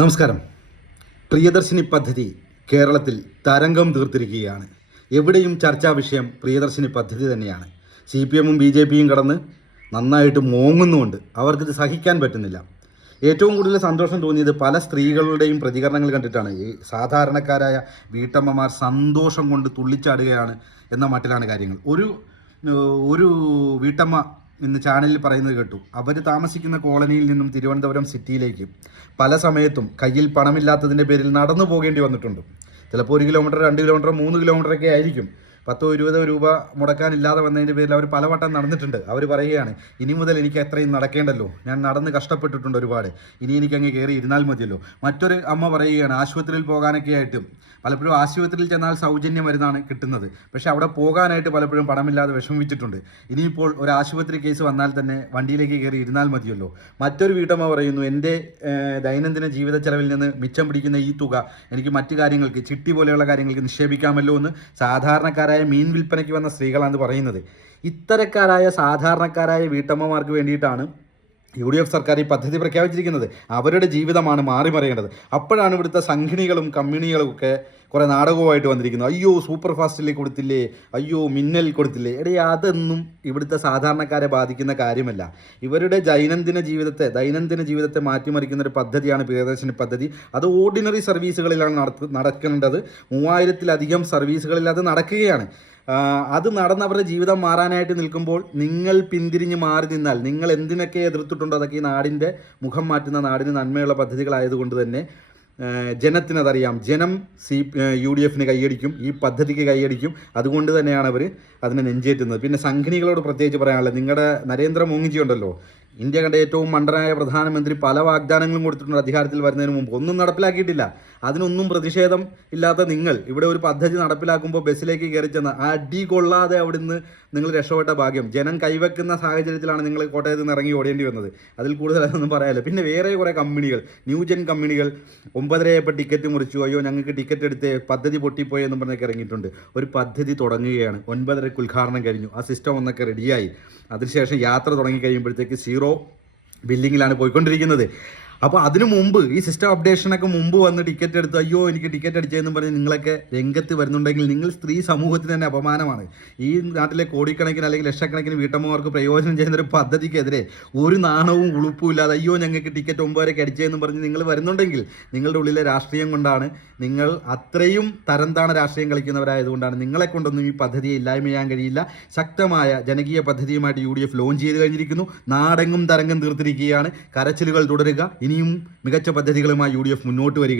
നമസ്കാരം. പ്രിയദർശിനി പദ്ധതി കേരളത്തിൽ തരംഗം തീർത്തിരിക്കുകയാണ്. എവിടെയും ചർച്ചാ വിഷയം പ്രിയദർശിനി പദ്ധതി തന്നെയാണ്. CPM-ഉം BJP-യും കടന്ന് നന്നായിട്ട് മോങ്ങുന്നുമുണ്ട്. അവർക്കിത് സഹിക്കാൻ പറ്റുന്നില്ല. ഏറ്റവും കൂടുതൽ സന്തോഷം തോന്നിയത് പല സ്ത്രീകളുടെയും പ്രതികരണങ്ങൾ കണ്ടിട്ടാണ്. ഈ സാധാരണക്കാരായ വീട്ടമ്മമാർ സന്തോഷം കൊണ്ട് തുള്ളിച്ചാടുകയാണ് എന്ന മട്ടിലാണ് കാര്യങ്ങൾ. ഒരു വീട്ടമ്മ ഇന്ന് ചാനലിൽ പറയുന്നത് കേട്ടു. അവർ താമസിക്കുന്ന കോളനിയിൽ നിന്നും തിരുവനന്തപുരം സിറ്റിയിലേക്ക് പല സമയത്തും കയ്യിൽ പണമില്ലാത്തതിൻ്റെ പേരിൽ നടന്നു പോകേണ്ടി വന്നിട്ടുണ്ട്. ചിലപ്പോൾ 1 കിലോമീറ്റർ, 2 കിലോമീറ്റർ, 3 കിലോമീറ്ററൊക്കെ ആയിരിക്കും. 10-20 രൂപ മുടക്കാനില്ലാതെ വന്നതിൻ്റെ പേരിൽ അവർ പലവട്ടം നടന്നിട്ടുണ്ട്. അവർ പറയുകയാണ്, ഇനി മുതൽ എനിക്ക് അത്രയും നടക്കേണ്ടല്ലോ, ഞാൻ നടന്ന് കഷ്ടപ്പെട്ടിട്ടുണ്ട് ഒരുപാട്, ഇനി എനിക്കങ്ങ് കയറി ഇരുന്നാൽ മതിയല്ലോ. മറ്റൊരു അമ്മ പറയുകയാണ്, ആശുപത്രിയിൽ പോകാനൊക്കെ ആയിട്ട് പലപ്പോഴും ആശുപത്രിയിൽ ചെന്നാൽ സൗജന്യ മരുന്നാണ് കിട്ടുന്നത്, പക്ഷേ അവിടെ പോകാനായിട്ട് പലപ്പോഴും പണമില്ലാതെ വിഷമിച്ചിട്ടുണ്ട്. ഇനിയിപ്പോൾ ഒരു ആശുപത്രി കേസ് വന്നാൽ തന്നെ വണ്ടിയിലേക്ക് കയറി ഇരുന്നാൽ മതിയല്ലോ. മറ്റൊരു വീട്ടമ്മ പറയുന്നു, എൻ്റെ ദൈനംദിന ജീവിത ചെലവിൽ നിന്ന് മിച്ചം പിടിക്കുന്ന ഈ തുക എനിക്ക് മറ്റു കാര്യങ്ങൾക്ക്, ചിട്ടി പോലെയുള്ള കാര്യങ്ങൾക്ക് നിക്ഷേപിക്കാമല്ലോ എന്ന് സാധാരണക്കാരായ മീൻ വിൽപ്പനയ്ക്ക് വന്ന സ്ത്രീകളാണ് പറയുന്നത്. ഇത്തരക്കാരായ സാധാരണക്കാരായ വീട്ടമ്മമാർക്ക് വേണ്ടിയിട്ടാണ് UDF സർക്കാർ ഈ പദ്ധതി പ്രഖ്യാപിച്ചിരിക്കുന്നത്. അവരുടെ ജീവിതമാണ് മാറിമറിയേണ്ടത്. അപ്പോഴാണ് ഇവിടുത്തെ സംഘിണികളും കമ്മ്യൂണികളും ഒക്കെ കുറേ നാടകവുമായിട്ട് വന്നിരിക്കുന്നത്. അയ്യോ സൂപ്പർ ഫാസ്റ്റിൽ കൊടുത്തില്ലേ, അയ്യോ മിന്നൽ കൊടുത്തില്ലേ. അതൊന്നും ഇവിടുത്തെ സാധാരണക്കാരെ ബാധിക്കുന്ന കാര്യമല്ല. ഇവരുടെ ദൈനംദിന ജീവിതത്തെ മാറ്റിമറിക്കുന്ന ഒരു പദ്ധതിയാണ് പ്രിയദർശിനി പദ്ധതി. അത് ഓർഡിനറി സർവീസുകളിലാണ് നടക്കേണ്ടത്. 3000-ലധികം സർവീസുകളിൽ അത് നടക്കുകയാണ്. അത് നടന്നവരുടെ ജീവിതം മാറാനായിട്ട് നിൽക്കുമ്പോൾ നിങ്ങൾ പിന്തിരിഞ്ഞ് മാറി നിന്നാൽ, നിങ്ങൾ എന്തിനൊക്കെ എതിർത്തിട്ടുണ്ടോ അതൊക്കെ ഈ നാടിൻ്റെ മുഖം മാറ്റുന്ന, നാടിന് നന്മയുള്ള പദ്ധതികളായതുകൊണ്ട് തന്നെ ജനത്തിനതറിയാം. ജനം UDF-ന് കൈയടിക്കും, ഈ പദ്ധതിക്ക് കൈയടിക്കും. അതുകൊണ്ട് തന്നെയാണ് അവർ അതിനെ നെഞ്ചേറ്റുന്നത്. പിന്നെ സംഘിണികളോട് പ്രത്യേകിച്ച് പറയാനുള്ളത്, നിങ്ങളുടെ നരേന്ദ്രമോദിജി ഉണ്ടല്ലോ, ഇന്ത്യ കണ്ട ഏറ്റവും മണ്ടനായ പ്രധാനമന്ത്രി, പല വാഗ്ദാനങ്ങളും കൊടുത്തിട്ടുണ്ട് അധികാരത്തിൽ വരുന്നതിന് മുമ്പ്, ഒന്നും നടപ്പിലാക്കിയിട്ടില്ല. അതിനൊന്നും പ്രതിഷേധം ഇല്ലാത്ത നിങ്ങൾ ഇവിടെ ഒരു പദ്ധതി നടപ്പിലാക്കുമ്പോൾ ബസ്സിലേക്ക് കയറി ചെന്ന് അടി കൊള്ളാതെ അവിടുന്ന് നിങ്ങൾ രക്ഷപ്പെട്ട ഭാഗ്യം. ജനം കൈവെക്കുന്ന സാഹചര്യത്തിലാണ് നിങ്ങൾ കോട്ടയത്ത് നിന്ന് ഇറങ്ങി ഓടേണ്ടി വന്നത്. അതിൽ കൂടുതൽ അതൊന്നും പറയാനില്ല. പിന്നെ വേറെ കുറേ കമ്പനികൾ, ന്യൂജൻ കമ്പനികൾ 9:30 ടിക്കറ്റ് മുറിച്ചു, അയ്യോ ഞങ്ങൾക്ക് ടിക്കറ്റ് എടുത്ത് പദ്ധതി പൊട്ടിപ്പോയി എന്നും പറഞ്ഞൊക്കെ ഇറങ്ങിയിട്ടുണ്ട്. ഒരു പദ്ധതി തുടങ്ങുകയാണ്, 9:30 ഉദ്ഘാടനം കഴിഞ്ഞു, ആ സിസ്റ്റം ഒന്നൊക്കെ റെഡിയായി. അതിനുശേഷം യാത്ര തുടങ്ങി കഴിയുമ്പോഴത്തേക്ക് 0 ബില്ലിങ്ങിലാണ് പോയിക്കൊണ്ടിരിക്കുന്നത്. അപ്പോൾ അതിനു മുമ്പ്, ഈ സിസ്റ്റം അപ്ഡേഷനൊക്കെ മുമ്പ് വന്ന് ടിക്കറ്റ് എടുത്ത് അയ്യോ എനിക്ക് ടിക്കറ്റ് അടിച്ചതെന്നും പറഞ്ഞ് നിങ്ങളൊക്കെ രംഗത്ത് വരുന്നുണ്ടെങ്കിൽ നിങ്ങൾ സ്ത്രീ സമൂഹത്തിന് തന്നെ അപമാനമാണ്. ഈ നാട്ടിലെ കോടിക്കണക്കിന് അല്ലെങ്കിൽ ലക്ഷക്കണക്കിന് വീട്ടമ്മമാർക്ക് പ്രയോജനം ചെയ്യുന്ന ഒരു പദ്ധതിക്കെതിരെ ഒരു നാണവും ഉളുപ്പും ഇല്ലാതെ അയ്യോ ഞങ്ങൾക്ക് ടിക്കറ്റ് 9:30 അടിച്ചതെന്നും പറഞ്ഞ് നിങ്ങൾ വരുന്നുണ്ടെങ്കിൽ നിങ്ങളുടെ ഉള്ളിലെ രാഷ്ട്രീയം കൊണ്ടാണ്. നിങ്ങൾ അത്രയും തരംതാണ രാഷ്ട്രീയം കളിക്കുന്നവരായതുകൊണ്ടാണ്. നിങ്ങളെ കൊണ്ടൊന്നും ഈ പദ്ധതിയെ ഇല്ലായ്മ ചെയ്യാൻ കഴിയില്ല. ശക്തമായ ജനകീയ പദ്ധതിയുമായിട്ട് UDF ലോഞ്ച് ചെയ്ത് കഴിഞ്ഞിരിക്കുന്നു. നാടെങ്ങും തരംഗം തീർത്തിരിക്കുകയാണ്. കരച്ചിലുകൾ തുടരുക. ഇനിയും മികച്ച പദ്ധതികളുമായി UDF മുന്നോട്ട് വരിക.